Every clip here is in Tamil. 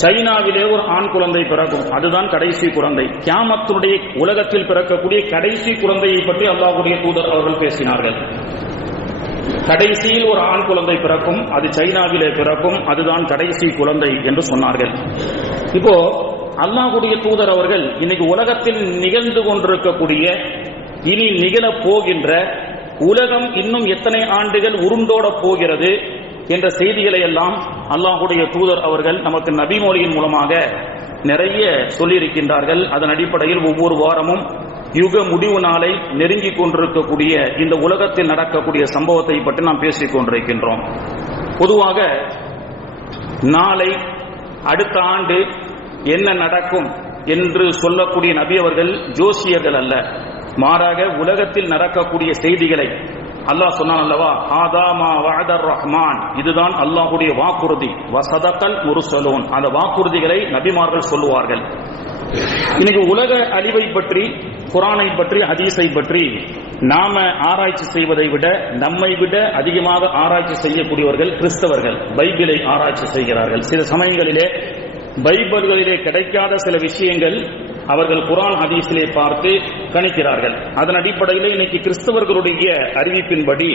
சைனாவிலே ஒரு ஆண் குழந்தை பிறக்கும், அதுதான் கடைசி குழந்தை. கியாமத்துடைய உலகத்தில் பிறக்கக்கூடிய கடைசி குழந்தையை பற்றி அல்லாஹ்வுடைய தூதர் அவர்கள் பேசினார்கள். கடைசியில் ஒரு ஆண் குழந்தை பிறக்கும், அது சைனாவிலே பிறக்கும், அதுதான் கடைசி குழந்தை என்று சொன்னார்கள். இப்போ அல்லாஹ்வுடைய தூதர் அவர்கள் இன்னைக்கு உலகத்தில் நிகழ்ந்து கொண்டிருக்கக்கூடிய, இனி நிகழப் போகின்ற, உலகம் இன்னும் எத்தனை ஆண்டுகள் உருண்டோட போகிறது என்ற செய்திகளை எல்லாம் அல்லாஹ்வுடைய தூதர் அவர்கள் நமக்கு நபிமொழியின் மூலமாக நிறைய சொல்லியிருக்கின்றார்கள். அதன் அடிப்படையில் ஒவ்வொரு வாரமும் யுக முடிவு நாளை நெருங்கிக் கொண்டிருக்கக்கூடிய இந்த உலகத்தில் நடக்கக்கூடிய சம்பவத்தை பற்றி நாம் பேசிக் கொண்டிருக்கின்றோம். பொதுவாக நாளை, அடுத்த ஆண்டு என்ன நடக்கும் என்று சொல்லக்கூடிய நபி அவர்கள் ஜோசியர்கள் அல்ல, மாறாக உலகத்தில் நடக்கக்கூடிய செய்திகளை அல்லாஹ் சொன்னான் அல்லவா, ஆதாமா வஅதர் ரஹ்மான், இதுதான் அல்லாஹ்வுடைய வாக்குறுதி, வஸதகல் முர்ஸலூன், அந்த வாக்குறுதிகளை நபிமார்கள் சொல்லுவார்கள். இன்னைக்கு உலக அழிவை பற்றி, குர்ஆனை பற்றி, ஹதீஸை பற்றி நாம ஆராய்ச்சி செய்வதை விட, நம்மை விட அதிகமாக ஆராய்ச்சி செய்யக்கூடியவர்கள் கிறிஸ்தவர்கள். பைபிளை ஆராய்ச்சி செய்கிறார்கள். சில சமயங்களிலே பைபிள்களிலே கிடைக்காத சில விஷயங்கள் அவர்கள் குர்ஆன் ஹதீஸிலே பார்த்து கணிக்கிறார்கள். அதன் அடிப்படையில் இன்னைக்கு கிறிஸ்தவர்களுடைய அறிவிப்பின்படி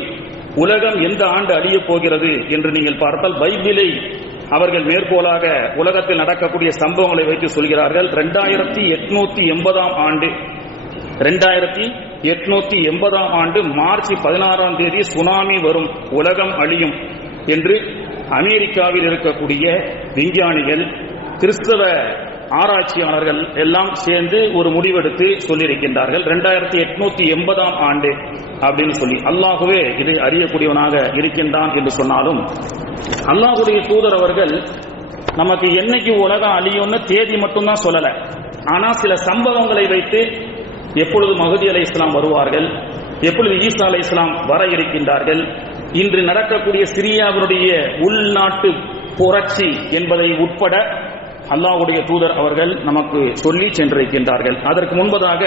உலகம் எந்த ஆண்டு அழியப் போகிறது என்று நீங்கள் பார்த்தால், பைபிளை அவர்கள் மேற்கோளாக உலகத்தில் நடக்கக்கூடிய சம்பவங்களை வைத்து சொல்கிறார்கள். 2880 ஆண்டு, 2880 ஆண்டு மார்ச் 16ஆம் தேதி சுனாமி வரும், உலகம் அழியும் என்று அமெரிக்காவில் இருக்கக்கூடிய விஞ்ஞானிகள், கிறிஸ்தவ ஆராய்ச்சியாளர்கள் எல்லாம் சேர்ந்து ஒரு முடிவெடுத்து சொல்லியிருக்கின்றார்கள். 2880 ஆண்டு அப்படின்னு சொல்லி. அல்லாஹ்வே இதை அறியக்கூடியவனாக இருக்கின்றான் என்று சொன்னாலும், அல்லாஹ்வுடைய தூதர் அவர்கள் நமக்கு என்னைக்கு உலகம் அழியும்னு தேதி மட்டும்தான் சொல்லல. ஆனா சில சம்பவங்களை வைத்து, எப்பொழுது மஹ்தி அலைஹிஸ்ஸலாம் வருவார்கள், எப்பொழுது ஈசா அலைஹிஸ்ஸலாம் வர இருக்கின்றார்கள், இன்று நடக்கக்கூடிய சிரியாவினுடைய உள்நாட்டு புரட்சி என்பதை உட்பட அல்லாஹ்வுடைய தூதர் அவர்கள் நமக்கு சொல்லி சென்றிருக்கின்றார்கள். அதற்கு முன்பதாக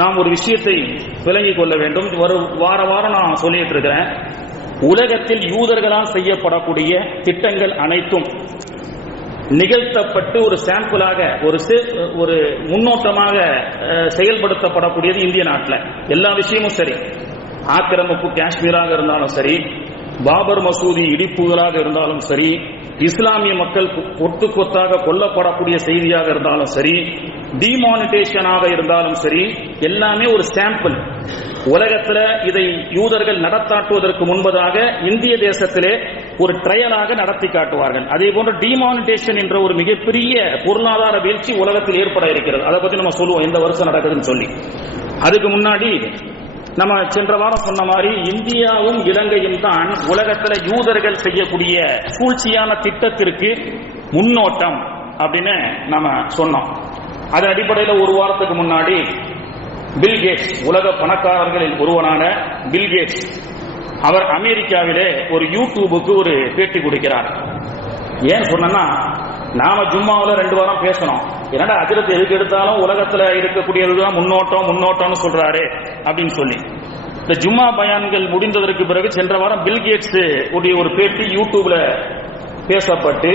நாம் ஒரு விஷயத்தை விளங்கிக் கொள்ள வேண்டும். வாரம் நான் சொல்லிட்டு இருக்கிறேன், உலகத்தில் யூதர்களால் செய்யப்படக்கூடிய திட்டங்கள் அனைத்தும் நிகழ்த்தப்பட்டு ஒரு சாம்பிளாக, ஒரு முன்னோட்டமாக செயல்படுத்தப்படக்கூடியது இந்திய நாட்டில். எல்லா விஷயமும் சரி, ஆக்கிரமிப்பு காஷ்மீராக இருந்தாலும் சரி, பாபர் மசூதி இடிப்புகளாக இருந்தாலும் சரி, இஸ்லாமிய மக்கள் கொத்து கொத்தாக கொல்லப்படக்கூடிய செய்தியாக இருந்தாலும் சரி, டிமானிட்டேஷனாக இருந்தாலும் சரி, எல்லாமே ஒரு சாம்பிள். உலகத்தில் இதை யூதர்கள் நடத்தாட்டுவதற்கு முன்பதாக இந்திய தேசத்திலே ஒரு ட்ரையலாக நடத்தி காட்டுவார்கள். அதே போன்று டிமானிட்டேஷன் என்ற ஒரு மிகப்பெரிய பொருளாதார வீழ்ச்சி உலகத்தில் ஏற்பட இருக்கிறது. அதை பற்றி நம்ம சொல்லுவோம் எந்த வருஷம் நடக்குதுன்னு சொல்லி. அதுக்கு முன்னாடி நம்ம சென்ற வாரம் சொன்ன மாதிரி இந்தியாவும் இலங்கையும் தான் உலகத்தில் யூதர்கள் செய்யக்கூடிய சூழ்ச்சியான திட்டத்திற்கு முன்னோட்டம் அப்படின்னு நம்ம சொன்னோம். அதன் அடிப்படையில் ஒரு வாரத்துக்கு முன்னாடி பில்கேட்ஸ், உலக பணக்காரர்களில் ஒருவனான பில்கேட்ஸ், அவர் அமெரிக்காவிலே ஒரு யூடியூபுக்கு ஒரு பேட்டி கொடுக்கிறார். ஏன் சொன்னா, நாம ஜும்மாவில் 2 வாரம் பேசணும், என்னடா ஹஜ்ரத் எதுக்கு எடுத்தாலும் உலகத்தில் இருக்கக்கூடியதுதான் முன்னோட்டம்னு சொல்றாரு அப்படின்னு சொல்லி. இந்த ஜும்மா பயான்கள் முடிந்ததற்கு பிறகு சென்ற வாரம் பில்கேட்ஸ் உடைய ஒரு பேட்டி யூடியூப்ல பேசப்பட்டு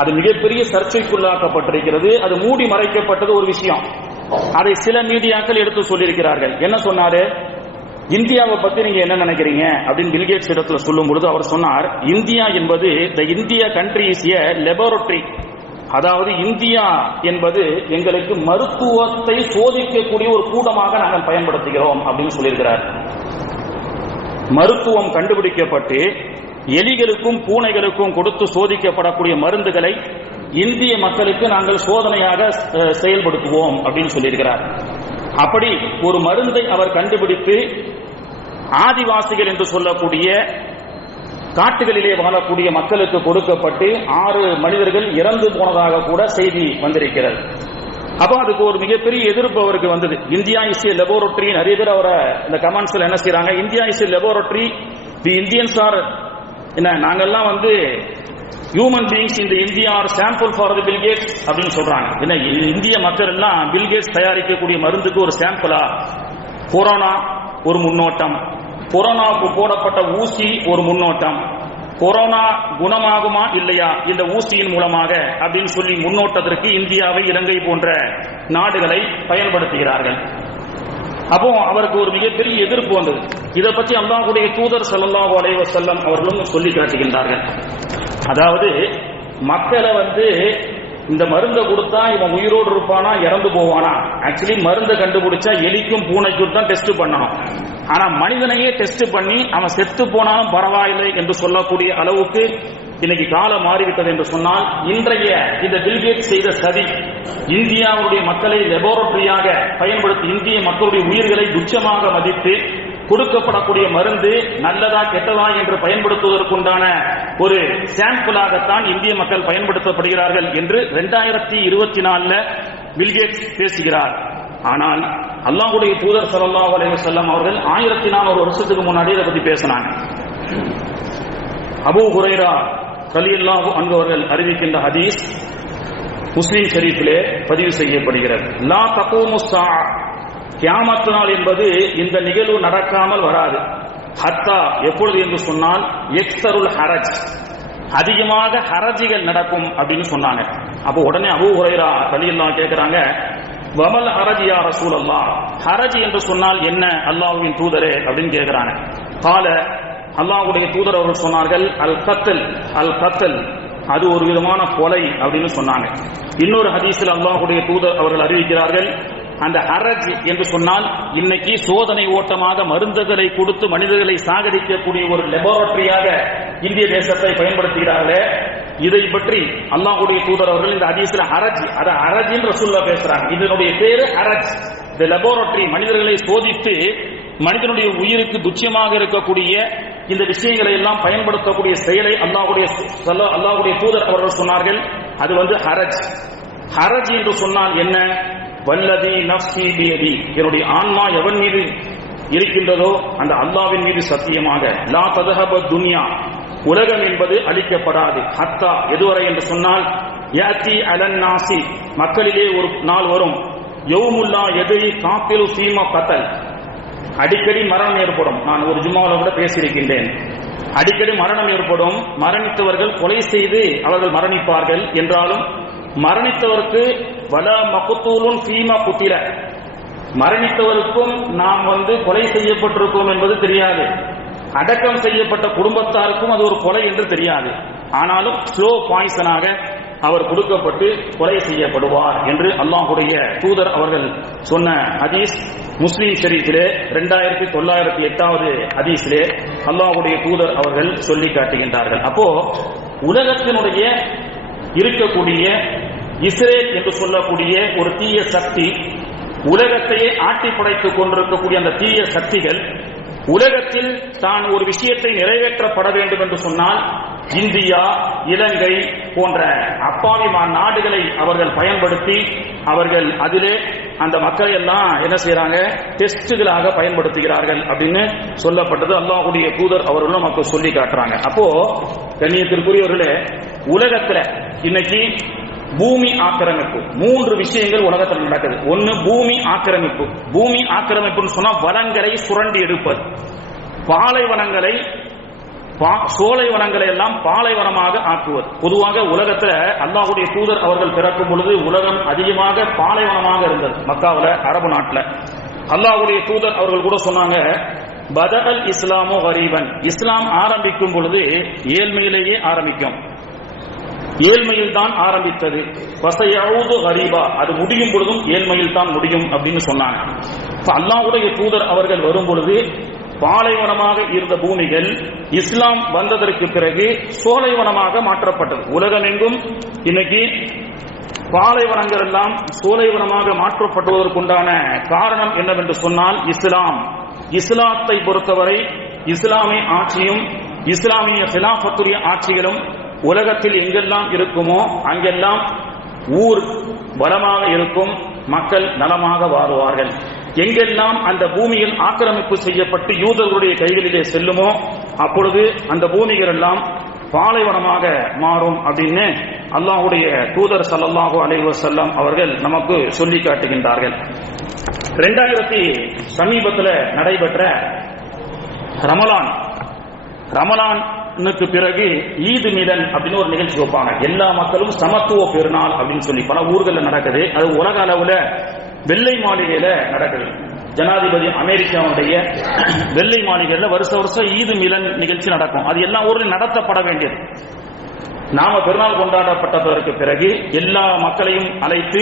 அது மிகப்பெரிய சர்ச்சைக்குள்ளாக்கப்பட்டிருக்கிறது. அது மூடி மறைக்கப்பட்டது ஒரு விஷயம். அதை சில மீடியாக்கள் எடுத்து சொல்லியிருக்கிறார்கள். என்ன சொன்னாரு, இந்தியாவை பத்தி நீங்க என்ன நினைக்கிறீங்க அப்படின்னு பில்கேட்ஸ் இடத்துல சொல்லும் பொழுது அவர் சொன்னார், இந்தியா என்பது தி India country is a laboratory, அதாவது இந்தியா என்பது எங்களுக்கு மருத்துவத்தை சோதிக்கக்கூடிய ஒரு கூடமாக நாங்கள் பயன்படுத்துகிறோம் அப்படின்னு சொல்லியிருக்கிறார். மருத்துவம் கண்டுபிடிக்கப்பட்டு எலிகளுக்கும் பூனைகளுக்கும் கொடுத்து சோதிக்கப்படக்கூடிய மருந்துகளை இந்திய மக்களுக்கு நாங்கள் சோதனையாக செயல்படுத்துவோம் அப்படின்னு சொல்லியிருக்கிறார். அப்படி ஒரு மருந்தை அவர் கண்டுபிடித்து ஆதிவாசிகள் என்று சொல்லக்கூடிய காட்டுகளிலே வாழக்கூடிய மக்களுக்கு கொடுக்கப்பட்டு 6 மனிதர்கள் இறந்து போனதாக கூட செய்தி வந்திருக்கிறது. அப்போ அதுக்கு ஒரு மிகப்பெரிய எதிர்ப்பு அவருக்கு வந்தது. இந்தியா இஸ் ஏ லெபார்டரி, நிறைய பேர் அவரை இந்த கமெண்ட்ஸ்ல என்ன செய்யறாங்க, India is a laboratory, the Indians are என்ன, நாங்கெல்லாம் ஹியூமன் பீயிங்ஸ் இந்த India are sample for the Bill Gates அப்படின்னு சொல்றாங்க. என்ன, இந்திய மக்கள் எல்லாம் பில்கேட்ஸ் தயாரிக்கக்கூடிய மருந்துக்கு ஒரு சாம்பிளா? கொரோனா ஒரு முன்னோட்டம், கொரோனாவுக்கு போடப்பட்ட ஊசி ஒரு முன்னோட்டம், கொரோனா குணமாகுமா இல்லையா இந்த ஊசியின் மூலமாக அப்படின்னு சொல்லி முன்னோட்டத்திற்கு இந்தியாவை, இலங்கை போன்ற நாடுகளை பயன்படுத்துகிறார்கள். அப்போ அவருக்கு ஒரு மிகப்பெரிய எதிர்ப்பு வந்தது. இதை பற்றி அல்லாஹ்வுடைய தூதர் ஸல்லல்லாஹு அலைஹி வஸல்லம் அவர்களும் சொல்லி காட்டுகின்றார்கள். அதாவது மக்களை இந்த மருந்தை கொடுத்தா இவன் உயிரோடு இருப்பானா இறந்து போவானா, ஆக்சுவலி மருந்தை கண்டுபிடிச்சா எலிக்கும் பூனைக்கும் தான் டெஸ்ட் பண்ணணும். ஆனா மனிதனையே டெஸ்ட் பண்ணி அவன் செத்து போனாலும் பரவாயில்லை என்று சொல்லக்கூடிய அளவுக்கு இன்னைக்கு காலம் மாறிவிட்டது என்று சொன்னால், இன்றைய இந்த பில்கேட்ஸ் செய்த சதி இந்தியாவுடைய மக்களை லெபோரட்டரியாக பயன்படுத்தி இந்திய மக்களுடைய உயிர்களை துச்சமாக மதித்து கொடுக்கப்படக்கூடிய மருந்து நல்லதா கெட்டதா என்று பயன்படுத்துவதற்குண்டான ஒரு சாம்பிளாகத்தான் இந்திய மக்கள் பயன்படுத்தப்படுகிறார்கள் என்று 2024 பில்கேட்ஸ் பேசுகிறார். ஆனால் அல்லாஹ்வுடைய தூதர் ஸல்லல்லாஹு அலைஹி வஸல்லம் அவர்கள் 1400 வருஷத்துக்கு முன்னாடி இதை பத்தி பேசினாங்க. அபூ ஹுரைரா ரலியல்லாஹு அன்ஹு அவர்கள் அறிவிக்கின்ற ஹதீஸ் முஸ்லிம் ஷரீஃபிலே பதிவு செய்யப்படுகிறது. லா தகூமு ஸாஅ, கியாமத் நாள் என்பது இந்த நிகழ்வு நடக்காமல் வராது. ஹத்தா, எப்பொழுது என்று சொன்னால் எக்ஸருல் ஹரஜ், அதிகமாக ஹரஜிகள் நடக்கும் அப்படின்னு சொன்னாங்க. அப்போ உடனே அபூ ஹுரைரா ரலியல்லாஹு கேட்கிறாங்க, வமல் ஹரஜ் யா ரசூலல்லாஹ், ஹரஜ் என்று சொன்னால் என்ன அல்லாஹ்வின் தூதரே அப்படின்னு கேட்கிறாங்க. கால, அல்லாஹ்வுடைய தூதர் அவர்கள் சொன்னார்கள், அல் கத்தல், அது ஒரு விதமான கொலை அப்படின்னு சொன்னாங்க. இன்னொரு ஹதீஸில் அல்லாஹ்வுடைய தூதர் அவர்கள் அறிவிக்கிறார்கள், அந்த ஹரஜ் என்று சொன்னால் இன்னைக்கு சோதனை ஓட்டமாக மருந்துகளை கொடுத்து மனிதர்களை சாகடிக்கக்கூடிய ஒரு லெபோரட்டரியாக இந்திய தேசத்தை பயன்படுத்துகிறார்களே, இதை பற்றி அல்லாஹ்வுடைய தூதர் அவர்கள் இந்த ஹதீஸ்ல ஹரஜ் என்று ரசூலுல்லாஹ் பேசுறாங்க. இதனுடைய பேரு ஹரஜ், இந்த லெபோரட்டரி, மனிதர்களை சோதித்து மனிதனுடைய உயிருக்கு துச்சமாக இருக்கக்கூடிய இந்த விஷயங்களை எல்லாம் பயன்படுத்தக்கூடிய செயலை அல்லாஹ்வுடைய தூதர் அவர்கள் சொன்னார்கள். அது ஹரஜ். ஹரஜ் என்று சொன்னால் என்ன? வல்லதி நஃப்ஸி பியதி, என்னுடைய ஆன்மா எவன் மீது இருக்கின்றதோ அந்த அல்லாஹ்வின் மீது சத்தியமாக, லா ததஹப துன்யா, உலகம் என்பது அழிக்கப்படாது. ஹத்தா, எதுவரை என்று சொன்னால் யாத்தி அலன் நாசி, மக்களிலே ஒரு நாள் வரும், யௌமுல்லா எதிரி காத்திலு சீம கத்தல், அடிக்கடி மரணம் ஏற்படும். நான் ஒரு ஜும்மாவில் கூட பேசியிருக்கின்றேன். அடிக்கடி மரணம் ஏற்படும், மரணித்தவர்கள் கொலை செய்து அவர்கள் மரணிப்பார்கள் என்றாலும் மரணித்தவருக்கு வல மகுத்தூலுன் ஃபீமா குத்தில, மரணித்தவருக்கும் நாம் கொலை செய்யப்பட்டிருக்கோம் என்பது தெரியாது. அடக்கம் செய்யப்பட்ட குடும்பத்தாருக்கும் அது ஒரு கொலை என்று தெரியாது. ஆனாலும் ஸ்லோ பாய்சனாக அவர் கொடுக்கப்பட்டு கொலை செய்யப்படுவார் என்று அல்லாஹ்வுடைய தூதர் அவர்கள் சொன்ன ஹதீஸ் முஸ்லிம் ஷரீஃபிலே 2908வது ஹதீஸிலே அல்லாஹ்வுடைய தூதர் அவர்கள் சொல்லி காட்டுகின்றார்கள். அப்போ உலகத்தினுடைய இருக்கக்கூடிய இஸ்ரேல் என்று சொல்லக்கூடிய ஒரு தீய சக்தி, உலகத்தையே ஆட்டி படைத்துக் கொண்டிருக்கக்கூடிய அந்த தீய சக்திகள் உலகத்தில் தான் ஒரு விஷயத்தை நிறைவேற்றப்பட வேண்டும் என்று சொன்னால் இந்தியா, இலங்கை போன்ற அப்பாவி நாடுகளை அவர்கள் பயன்படுத்தி அவர்கள் அதிலே அந்த மக்களை எல்லாம் என்ன செய்யறாங்க, டெஸ்டுகளாக பயன்படுத்துகிறார்கள் அப்படின்னு சொல்லப்பட்டது. அல்லாஹ்வுடைய தூதர் அவர்களும் நமக்கு சொல்லி காட்டுறாங்க. அப்போ கண்ணியத்திற்குரியவர்களே, உலகத்துல இன்னைக்கு பூமி ஆக்கிரமிப்பு, 3 விஷயங்கள் உலகத்தில் நடக்குது. ஒன்னு பூமி ஆக்கிரமிப்பு. பூமி ஆக்கிரமிப்புன்னு சொன்னா வளங்களை சுரண்டி எடுப்பது. பாலைவனங்களை, சோலைவனங்களை எல்லாம் பாலைவனமாக ஆக்குவது. பொதுவாக உலகத்துல அல்லாஹ்வுடைய தூதர் அவர்கள் பிறக்கும் பொழுது உலகம் அதிகமாக பாலைவனமாக இருந்தது. மக்காவுல, அரபு நாட்டுல அல்லாஹ்வுடைய தூதர் அவர்கள் கூட சொன்னாங்க, பதஅல் இஸ்லாமு கரீபன், இஸ்லாம் ஆரம்பிக்கும் பொழுது ஏழ்மையிலேயே ஆரம்பிக்கும், ஏழ்மையில் தான் ஆரம்பித்தது. வசயஊது கரீபா, அது முடியும் பொழுதும் ஏழ்மையில் தான் முடியும் அப்படின்னு சொன்னாங்க. அல்லாஹ்வுடைய தூதர் அவர்கள் வரும் பொழுது பாலைவனமாக இருந்த பூமிகள் இஸ்லாம் வந்ததற்கு பிறகு சோலைவனமாக மாற்றப்பட்டது. உலகமெங்கும் இன்னைக்கு பாலைவனங்கள் எல்லாம் சோலைவனமாக மாற்றப்படுவதற்குண்டான காரணம் என்னவென்று சொன்னால் இஸ்லாம். இஸ்லாத்தை பொறுத்தவரை இஸ்லாமிய ஆட்சியும் இஸ்லாமிய ஹிலாஃபத்துடைய ஆட்சிகளும் உலகத்தில் எங்கெல்லாம் இருக்குமோ அங்கெல்லாம் ஊர் வளமாக இருக்கும், மக்கள் நலமாக வாழுவார்கள். எங்கெல்லாம் அந்த பூமியில் ஆக்கிரமிப்பு செய்யப்பட்டு யூதர்களுடைய கைகளிலே செல்லுமோ அப்பொழுது அந்த பூமிகள் எல்லாம் பாலைவனமாக மாறும் அப்படின்னு அல்லாஹ்வுடைய தூதர் ஸல்லல்லாஹு அலைஹி வஸல்லம் அவர்கள் நமக்கு சொல்லி காட்டுகின்றார்கள். 2000 சமீபத்தில் நடைபெற்ற ரமலான் ரமலானுக்கு பிறகு ஈது மிலன் அப்படின்னு ஒரு நிகழ்ச்சி வைப்பாங்க. எல்லா மக்களும் சமத்துவ பெருநாள் அப்படின்னு சொல்லி பல ஊர்களில் நடக்குது. அது உலக அளவுல வெள்ளை மாளிகையில நடக்குது. ஜனாதிபதி அமெரிக்காவுடைய வெள்ளை மாளிகையில வருஷம் ஈது மிலன் நிகழ்ச்சி நடக்கும். அது எல்லா ஊரிலும் நடத்தப்பட வேண்டியது. நாம பெருநாள் கொண்டாடப்பட்டதற்கு பிறகு எல்லா மக்களையும் அழைத்து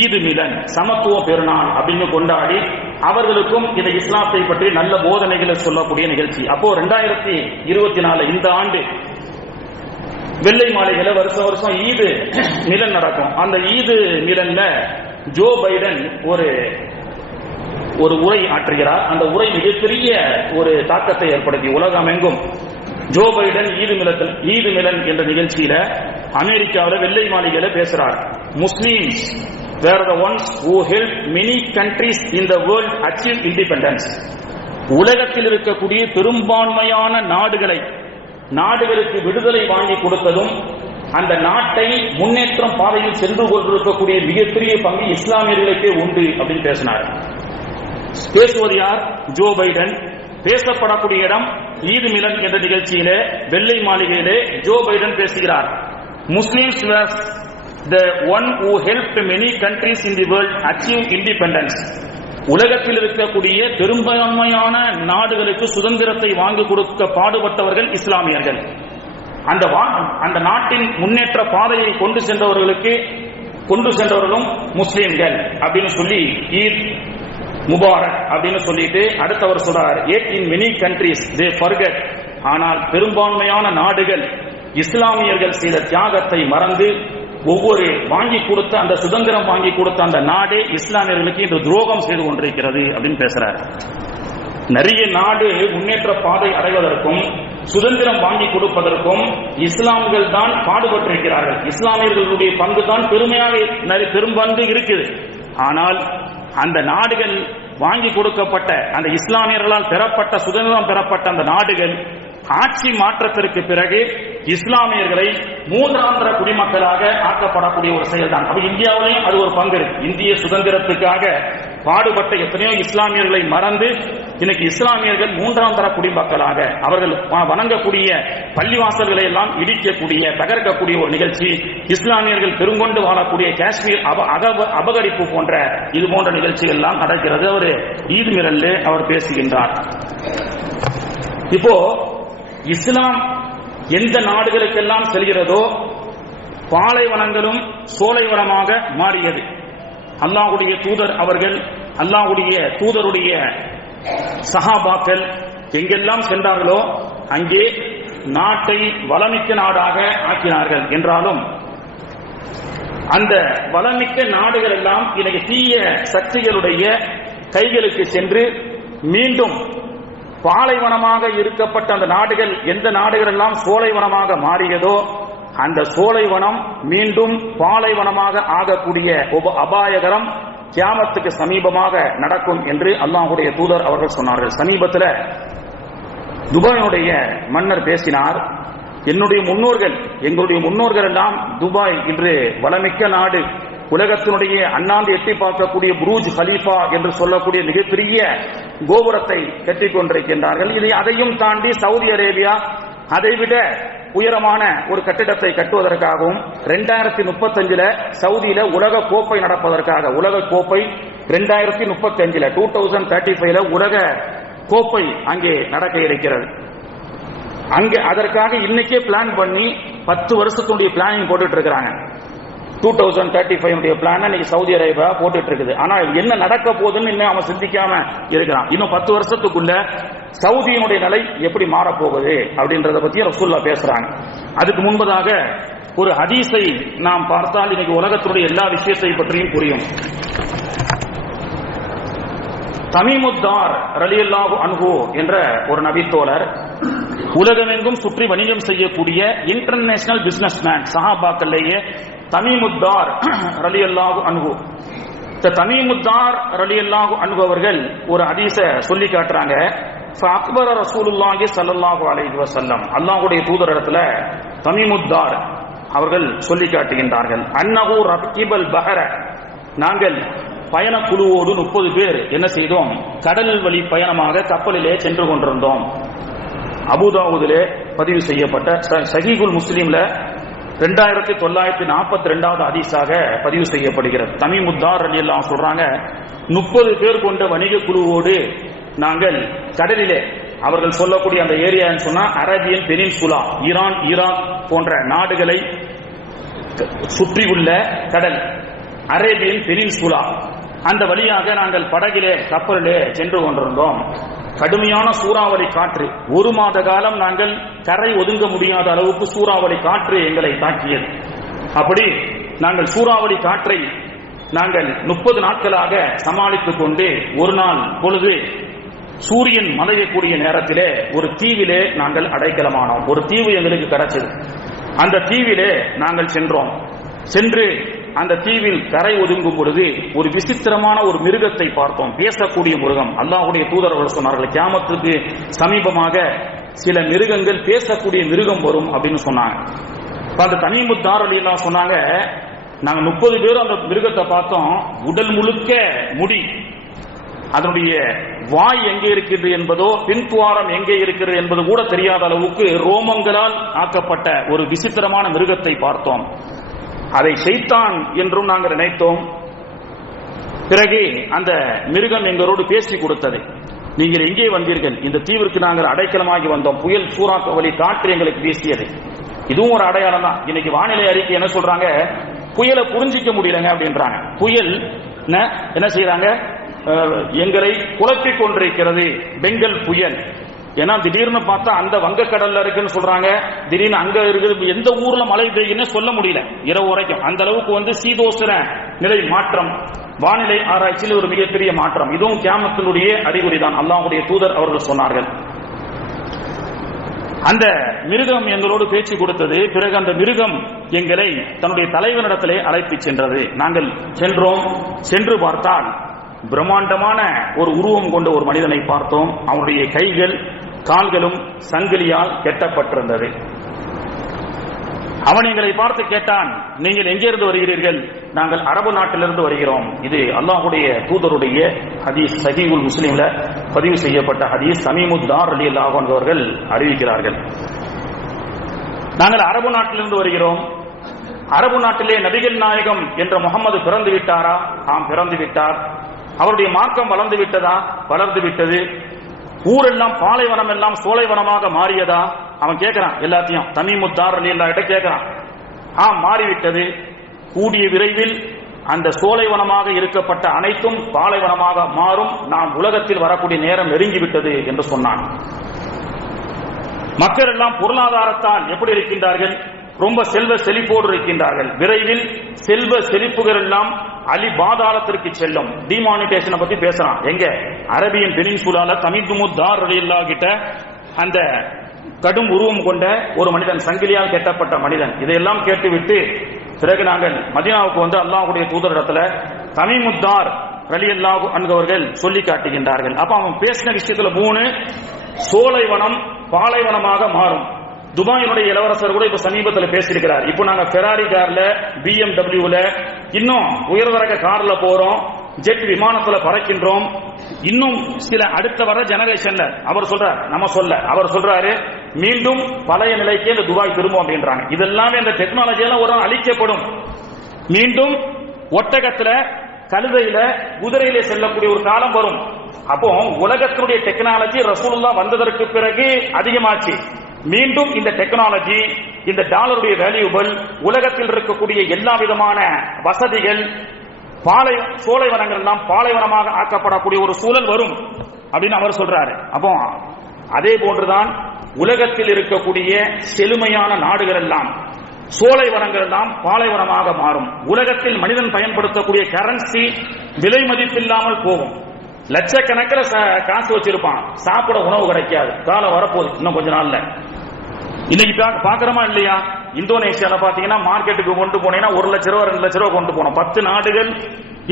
ஈது மிலன் சமத்துவ பெருநாள் அப்படின்னு கொண்டாடி அவர்களுக்கும் இந்த இஸ்லாத்தை பற்றி நல்ல போதனைகளை சொல்லக்கூடிய நிகழ்ச்சி. அப்போ 2024 இந்த ஆண்டு வெள்ளை மாளிகையில வருஷம் ஈது மிலன் நடக்கும். அந்த ஈது மிலன்ல ஜோ பைடன் ஒரு உரை ஆற்றுகிறார். அந்த உரை மிகப்பெரிய ஒரு தாக்கத்தை ஏற்படுத்தி உலகம் எங்கும் ஜோ பைடன் ஈது மிலன் என்ற நிகழ்ச்சியில அமெரிக்காவில் வெள்ளை மாளிகையில பேசுறார். Muslims were the ones who helped many countries in the world achieve independence. உலகத்தில் இருக்கக்கூடிய பெரும்பான்மையான நாடுகளுக்கு விடுதலை வாங்கி கொடுத்ததும் அந்த நாட்டை முன்னேற்றம் பாதையில் சென்று கொண்டிருக்கக்கூடிய மிகப்பெரிய பங்கு இஸ்லாமியர்களுக்கே உண்டு அப்படின்னு பேசினார். பேசுவது யார்? Joe Biden. பேசப்படக்கூடிய இடம் ஈது மிலன் என்ற நிகழ்ச்சியிலே வெள்ளை மாளிகையிலே ஜோ பைடன் பேசுகிறார். Muslims were the one who helped many countries in the world achieve independence. உலகத்தில் இருக்கக்கூடிய பெரும்பான்மையான நாடுகளுக்கு சுதந்திரத்தை வாங்கி கொடுக்க பாடுபட்டவர்கள் இஸ்லாமியர்கள். அந்த நாட்டின் முன்னேற்ற பாதையை கொண்டு சென்றவர்களும் முஸ்லிம்கள் அப்படின்னு சொல்லி ஈத் முபாரக் அப்படின்னு சொல்லிட்டு அடுத்தவர் சொல்றார், yet in many countries they forget. ஆனால் பெரும்பான்மையான நாடுகள் இஸ்லாமியர்கள் செய்த தியாகத்தை மறந்து ஒவ்வொரு வாங்கி கொடுத்த அந்த சுதந்திரம் வாங்கி கொடுத்த அந்த நாடே இஸ்லாமியர்களுக்கு இன்று துரோகம் செய்து கொண்டிருக்கிறது அப்படின்னு பேசுறார். நிறைய நாடு முன்னேற்ற பாதை அடைவதற்கும் சுதந்திரம் வாங்கி கொடுப்பதற்கும் இஸ்லாமியர்கள் தான் பாடுபட்டிருக்கிறார்கள். இஸ்லாமியர்களுடைய பங்கு தான் பெரும்பங்கு இருக்குது. ஆனால் அந்த நாடுகள் வாங்கி கொடுக்கப்பட்ட அந்த இஸ்லாமியர்களால் பெறப்பட்ட சுதந்திரம் பெறப்பட்ட அந்த நாடுகள் ஆட்சி மாற்றத்திற்கு பிறகு இஸ்லாமியர்களை மூன்றாந்திர குடிமக்களாக ஆக்கப்படக்கூடிய ஒரு செயல் தான். அப்ப இந்தியாவிலையும் அது ஒரு பங்கு இருக்கு. இந்திய சுதந்திரத்துக்காக பாடுபட்ட எத்தனையோ இஸ்லாமியர்களை மறந்து இன்னைக்கு இஸ்லாமியர்கள் மூன்றாந்திர குடிமக்களாக அவர்கள் வணங்கக்கூடிய பள்ளிவாசல்களை எல்லாம் இடிக்கக்கூடிய தகர்க்கக்கூடிய ஒரு நிகழ்ச்சி. இஸ்லாமியர்கள் பெருங்கொண்டு வாழக்கூடிய காஷ்மீர் அபகரிப்பு போன்ற இது போன்ற நிகழ்ச்சிகள் எல்லாம் நடக்கிறது. அவர் ஈது மிலன்ல அவர் பேசுகின்றார். இப்போ இஸ்லாம் எந்த நாடுகளுக்கெல்லாம் செல்கிறதோ பாலைவனங்களும் சோலைவனமாக மாறியது. அல்லாஹ்வுடைய தூதர் அவர்கள் அல்லாஹ்வுடைய தூதருடைய சஹாபாக்கள் எங்கெல்லாம் சென்றார்களோ அங்கே நாட்டை வளமிக்க நாடாக ஆக்கினார்கள். என்றாலும் அந்த வளமிக்க நாடுகள் எல்லாம் இன்னைக்கு தீய சக்திகளுடைய கைகளுக்கு சென்று மீண்டும் பாலைவனமாக இருக்கப்பட்ட அந்த நாடுகள் எந்த நாடுகள் எல்லாம் சோலைவனமாக மாறியதோ அந்த சோலைவனம் மீண்டும் பாலைவனமாக ஆகக்கூடிய அபாயகரம் கியாமத்துக்கு சமீபமாக நடக்கும் என்று அல்லாஹ்வுடைய தூதர் அவர்கள் சொன்னார்கள். சமீபத்தில் துபாயினுடைய மன்னர் பேசினார். எங்களுடைய முன்னோர்கள் எல்லாம் துபாய் இன்று வளமிக்க நாடு, உலகத்தினுடைய அண்ணாந்து எட்டி பார்க்கக்கூடிய புரூஜ் ஹலீஃபா என்று சொல்லக்கூடிய மிகப்பெரிய கோபுரத்தை கட்டிக் கொண்டிருக்கின்றார்கள். அதையும் தாண்டி சவுதி அரேபியா அதைவிட உயரமான ஒரு கட்டிடத்தை கட்டுவதற்காகவும் 2035 சவுதியில உலக கோப்பை நடப்பதற்காக உலக கோப்பை 2035 2035 உலக கோப்பை அங்கே நடக்க இருக்கிறது. அங்கே அதற்காக இன்னைக்கே பிளான் பண்ணி 10 வருஷத்துடைய பிளானிங் போட்டுட்டு இருக்கிறாங்க. 2035 பிளான் இன்னைக்கு சவுதி அரேபியா போட்டுட்டு இருக்குது. ஆனா என்ன நடக்க போகுதுன்னு இன்னும் அவன் சிந்திக்காம இருக்கிறான். இன்னும் 10 வருஷத்துக்குள்ள சவுதியினுடைய நிலை எப்படி மாறப்போகுது அப்படின்றத பத்தி ரசூலுல்லாஹ் பேசுறாங்க. அதுக்கு முன்பதாக ஒரு ஹதீஸை நாம் பார்த்தால் இன்னைக்கு உலகத்தினுடைய எல்லா விஷயத்தை பற்றியும் புரியும். தமீமுத்தார் ரலியல்லாஹு அன்ஹு என்ற ஒரு நபித்தோழர் உலகமெங்கும் சுற்றி வணிகம் செய்யக்கூடிய இன்டர்நேஷனல் பிசினஸ்மேன் சஹாபாக்களிலேயே தமீமுத்தார் ரலியல்லாஹு அன்ஹு. தமீமுத்தார் ரலியல்லாஹு அன்ஹு அவர்கள் ஒரு ஹதீஸ சொல்லி காட்டுறாங்க. அக்பர ரசூலுல்லாஹி ஸல்லல்லாஹு அலைஹி வஸல்லம் அல்லாஹ்வுடைய தூதரிடத்துல தமீமுத்தார் அவர்கள் சொல்லி காட்டுகின்றார்கள். அன்னஹு ரகிபல் பஹர, நாங்கள் பயண குழுவோடு 30 பேர் என்ன செய்தோம், கடல் வழி பயணமாக கப்பலிலே சென்று கொண்டிருந்தோம். அபுதாவுதிலே பதிவு செய்யப்பட்ட சஹீஹுல் முஸ்லிம்ல 2942வது ஹதீஸாக பதிவு செய்யப்படுகிறது. தமீமுத்தார் ரலியல்லாஹு அன்ஹு சொல்றாங்க, 30 பேர் கொண்ட வணிக குழுவோடு நாங்கள் கடலிலே, அவர்கள் சொல்லக்கூடிய அந்த ஏரியான்னு சொன்னா அரேபியன் பெனின்சுலா, ஈரான், ஈராக் போன்ற நாடுகளை சுற்றியுள்ள கடல், அரேபியன் பெனின்சுலா, அந்த வழியாக நாங்கள் படகிலே கப்பலிலே சென்று கொண்டிருந்தோம். கடுமையான சூறாவளி காற்று, 1 மாத காலம் நாங்கள் கரை ஒதுங்க முடியாத அளவுக்கு சூறாவளி காற்று எங்களை தாக்கியது. அப்படி நாங்கள் சூறாவளி காற்றை நாங்கள் 30 நாட்களாக சமாளித்துக் கொண்டு ஒரு நாள் பொழுது சூரியன் மறையக்கூடிய நேரத்திலே ஒரு தீவிலே நாங்கள் அடைக்கலமானோம். ஒரு தீவு எங்களுக்கு கிடைச்சது. அந்த தீவிலே நாங்கள் சென்றோம். சென்று அந்த தீவில் கரை ஒதுங்கும் பொழுது ஒரு விசித்திரமான ஒரு மிருகத்தை பார்த்தோம். பேசக்கூடிய மிருகம். அல்லாஹ்வுடைய தூதர்கள் சொன்னார்கள், கியாமத்துக்கு சமீபமாக சில மிருகங்கள் பேசக்கூடிய மிருகம் வரும் அப்படின்னு சொன்னாங்க. அந்த தமீமுத்தார் ரலியல்லாஹு அன்ஹு சொன்னாங்க, நாங்க 30 பேர் அந்த மிருகத்தை பார்த்தோம். உடல் முழுக்க முடி, அதனுடைய வாய் எங்கே இருக்கிறது என்பதோ பின்துவாரம் எங்கே இருக்கிறது என்பது கூட தெரியாத அளவுக்கு ரோமங்களால் ஆக்கப்பட்ட ஒரு விசித்திரமான மிருகத்தை பார்த்தோம். அதை ஷைத்தான் என்றும் நாங்கள் நினைத்தோம். பிறகு அந்த மிருகம் எங்களோடு பேசி கொடுத்தது, நீங்கள் எங்கே வந்தீர்கள்? இந்த தீவிற்கு நாங்கள் அடைக்கலமாகி வந்தோம். புயல் சூறாவளி காற்று எங்களுக்கு வீசியது. இதுவும் ஒரு அடையாளம் தான். இன்னைக்கு வானிலை அறிக்கை என்ன சொல்றாங்க, புயலை புரிஞ்சிக்க முடியலங்க அப்படின்றாங்க. புயல் என்ன செய்யறாங்க, எங்களை குழப்பிக் கொண்டிருக்கிறது பெங்கல் புயல். ஏன்னா திடீர்னு பார்த்தா அந்த வங்கக்கடல்ல இருக்குன்னு சொல்றாங்க, திடீர்னு அங்க இருக்கிற எந்த ஊர்ல மழை பெய்யுன்னு சொல்ல முடியல இரவு வரைக்கும். அந்த அளவுக்கு சீதோசன நிலை மாற்றம், வானிலை ஆராய்ச்சியில் ஒரு மிகப்பெரிய மாற்றம். இதுவும் கியாமத்தினுடைய அறிகுறி தான். அல்லாஹ்வுடைய தூதர் அவர்கள் சொன்னார்கள். அந்த மிருகம் எங்களோடு பேச்சு கொடுத்தது. பிறகு அந்த மிருகம் எங்களை தன்னுடைய தலைவனிடத்திலே அழைத்து சென்றது. நாங்கள் சென்றோம். சென்று பார்த்தால் பிரம்மாண்டமான ஒரு உருவம் கொண்ட ஒரு மனிதனை பார்த்தோம். அவனுடைய கைகள் கால்களும் சங்கிலியால் கெட்டப்பட்டிருந்தது. அவன் எங்களை பார்த்து கேட்டான், நீங்கள் எங்கிருந்து வருகிறீர்கள்? நாங்கள் அரபு நாட்டிலிருந்து வருகிறோம். இது அல்லாஹ்வுடைய தூதருடைய ஹதீஸ், சஹீஹுல் முஸ்லிம்ல பதிவு செய்யப்பட்ட ஹதீஸ். தமீமுத்தார் ரலியல்லாஹு அன்ஹு அவர்கள் அறிவிக்கிறார்கள், நாங்கள் அரபு நாட்டிலிருந்து வருகிறோம். அரபு நாட்டிலே நபிகள் நாயகம் என்ற முகமது பிறந்து விட்டாரா? ஆம், பிறந்து விட்டார். அவருடைய மார்க்கம் வளர்ந்து விட்டதா? வளர்ந்து விட்டது. ஊரெல்லாம் பாலைவனம் எல்லாம் சோலைவனமாக மாறியதா? அவன் கேட்கிறான் எல்லாத்தையும். தமீமுத்தார் ரலியல்லாஹு அன்ஹு கேட்கிறான். ஆம், மாறிவிட்டது. கூடிய விரைவில் அந்த சோலைவனமாக இருக்கப்பட்ட அனைத்தும் பாலைவனமாக மாறும். நாம் உலகத்தில் வரக்கூடிய நேரம் நெருங்கிவிட்டது என்று சொன்னான். மக்கள் எல்லாம் பொருளாதாரத்தால் எப்படி இருக்கின்றார்கள்? ரொம்ப செல்வ செழிப்போடு இருக்கின்றார்கள். விரைவில் செல்வ செழிப்புகள் எல்லாம் அலி பாதாளத்திற்கு செல்லும். டிமானிட்டேஷனை பத்தி பேசுறான். எங்க? அரேபியன் பெனின்சுலால தமீமுத்தார் ரலியல்லாஹு கிட்ட அந்த கடும் உருவம் கொண்ட ஒரு மனிதன், சங்கிலியால் கெட்டப்பட்ட மனிதன். இதையெல்லாம் கேட்டுவிட்டு பிறகு நாங்கள் மதீனாவுக்கு அல்லாஹ்வுடைய தூதரிடத்துல தமீமுத்தார் ரலியல்லாஹு அன்ஹு அவர்கள் சொல்லி காட்டுகின்றார்கள். அப்ப அவன் பேசின விஷயத்துல 3 சோலைவனம் பாலைவனமாக மாறும். துபாயினுடைய இளவரசர் கூட இப்ப சமீபத்தில் பேசியிருக்கிறார். இப்போ நாங்க ஃபெராரி கார்ல, BMW-ல, இன்னும் உயர்தரக கார்ல போறோம், ஜெட் விமானத்துல பறக்கின்றோம். இன்னும் சில அடுத்த வர ஜெனரேஷன்ல அவர் சொல்றார், நம்ம சொல்ல அவர் சொல்றாரு, மீண்டும் பழைய நிலைக்கே இந்த துபாய் திரும்பும் அப்படின்றாங்க. இதெல்லாமே இந்த டெக்னாலஜி எல்லாம் ஒரு அழிக்கப்படும். மீண்டும் ஒட்டகத்துல, கழுதையில, குதிரையில செல்லக்கூடிய ஒரு காலம் வரும். அப்போ உலகத்தினுடைய டெக்னாலஜி ரசூலுல்லாஹ் வந்ததற்கு பிறகு அதிகமாச்சு. மீண்டும் இந்த டெக்னாலஜி, இந்த டாலருடைய வேல்யூபிள், உலகத்தில் இருக்கக்கூடிய எல்லா விதமான வசதிகள், சோலைவனங்கள் எல்லாம் பாலைவனமாக ஆக்கப்படக்கூடிய ஒரு சூழல் வரும் அப்படின்னு அவர் சொல்றாரு. அப்போ அதே போன்றுதான் உலகத்தில் இருக்கக்கூடிய செழுமையான நாடுகள் எல்லாம், சோலைவனங்கள் எல்லாம் பாலைவனமாக மாறும். உலகத்தில் மனிதன் பயன்படுத்தக்கூடிய கரன்சி விலை மதிப்பில்லாமல் போகும். லட்சக்கணக்கில் காசு வச்சிருப்பான், சாப்பிட உணவு கிடைக்காது. காலம் வரப்போகுது இன்னும் கொஞ்ச நாள்ல. இன்னைக்கு பாக்குறோமா இல்லையா? இந்தோனேஷியால பாத்தீங்கன்னா மார்க்கெட்டுக்கு கொண்டு போனீங்கன்னா 1 லட்ச ரூபா 2 லட்ச ரூபா கொண்டு போனோம். 10 நாடுகள்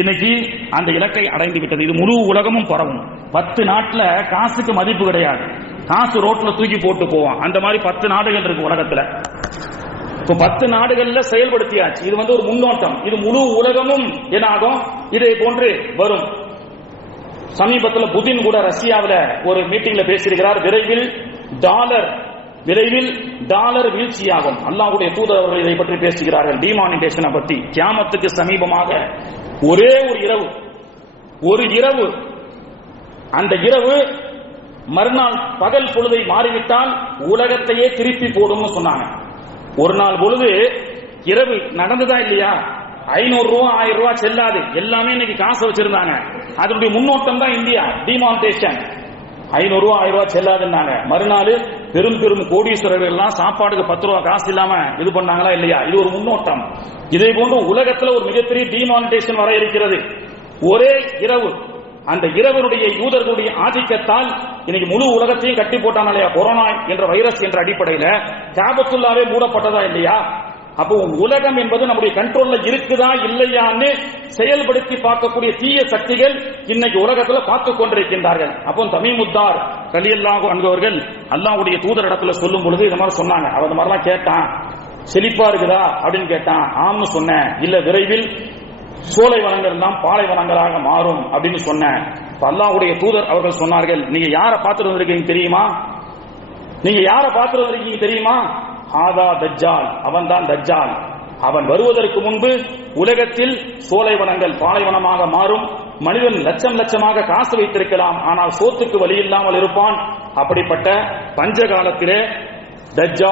இன்னைக்கு அந்த இலக்கை அடைந்து விட்டது. இது முழு உலகமும் பரவும். 10 நாட்டுல காசுக்கு மதிப்பு கிடையாது. காசு ரோட்ல தூக்கி போட்டு போவான். அந்த மாதிரி 10 நாடுகள் இருக்கு உலகத்துல. இப்போ 10 நாடுகள்ல செயல்படுத்தியாச்சு. இது ஒரு முன்னோட்டம். இது முழு உலகமும் என்னாகும், இதே போன்று வரும். சமீபத்தில் புதின் கூட ரஷ்யாவில் ஒரு மீட்டிங்ல பேசியிருக்கிறார். விரைவில் டாலர் விரைவில் டாலர் வீழ்ச்சியாகும். அல்லாஹ்வுடைய தூதர் அவர்கள் இதை பற்றி பேசுகிறார்கள். டிமானிட்டேஷனை பற்றி கியாமத்துக்கு சமீபமாக ஒரே ஒரு இரவு அந்த இரவு மறுநாள் பகல் பொழுதை மாறிவிட்டால் உலகத்தையே திருப்பி போடும் சொன்னாங்க. ஒரு நாள் பொழுது இரவு நடந்ததா இல்லையா? 500 ரூபா 1000 ரூபா செல்லாது, எல்லாமே இன்னைக்கு காசு வச்சிருந்தாங்க. அதனுடைய முன்னோட்டம் தான் இந்தியா டிமானிட்டேஷன். 500 ரூபா 1000 ரூபா செல்லாதுன்னாங்க. மறுநாள் பெரும் பெரும் கோடீஸ்வரர்கள் எல்லாம் சாப்பாடுக்கு 10 ரூபா காசு இல்லாம இது பண்ணாங்களா இல்லையா? இது ஒரு முன்னோட்டம். இதே போன்று உலகத்தில் ஒரு மிகப்பெரிய டிமானிட்டேஷன் வர இருக்கிறது. ஒரே இரவு, அந்த இரவனுடைய யூதர்களுடைய ஆதிக்கத்தால் இன்னைக்கு முழு உலகத்தையும் கட்டி போட்டாங்க இல்லையா? கொரோனா என்ற வைரஸ் என்ற அடிப்படையில் காபத்துல்லாவே மூடப்பட்டதா இல்லையா? அப்போ உலகம் என்பது நம்முடைய கண்ட்ரோல்ல இருக்குதா இல்லையான்னு செயல்படுத்தி பார்க்கக்கூடிய தீய சக்திகள் இன்னைக்கு உலகத்துல பார்த்துக் கொண்டிருக்கின்றார்கள். அப்போ தமீமுத்தார் ரலியல்லாஹு அன்ஹு அவர்கள் அல்லாஹ்வுடைய தூதர் இடத்துல சொல்லும் பொழுது இந்த மாதிரி சொன்னாங்க. அவர் இந்த மாதிரிலாம் கேட்டான், செழிப்பா இருக்குதா அப்படின்னு கேட்டான். ஆம்னு சொன்னேன். இல்ல, விரைவில் சோலை வனங்கள் எல்லாம் பாலை வனங்களாக மாறும் அப்படின்னு சொன்னேன். அல்லாஹ்வுடைய தூதர் அவர்கள் சொன்னார்கள், நீங்க யாரை பார்த்துட்டு வந்திருக்கீங்க தெரியுமா? நீங்க யாரை பார்த்துட்டு வந்திருக்கீங்க தெரியுமா? ஹாதா தஜ்ஜால், அவன் தான் தஜ்ஜால். அவன் வருவதற்கு முன்பு உலகத்தில் சோலைவனங்கள் பாலைவனமாக மாறும். மனிதன் லட்சம் லட்சமாக காசு வைத்திருக்கலாம், ஆனால் சோத்துக்கு வழி இல்லாமல் இருப்பான். அப்படிப்பட்ட பஞ்ச காலத்திலே தஜ்ஜால்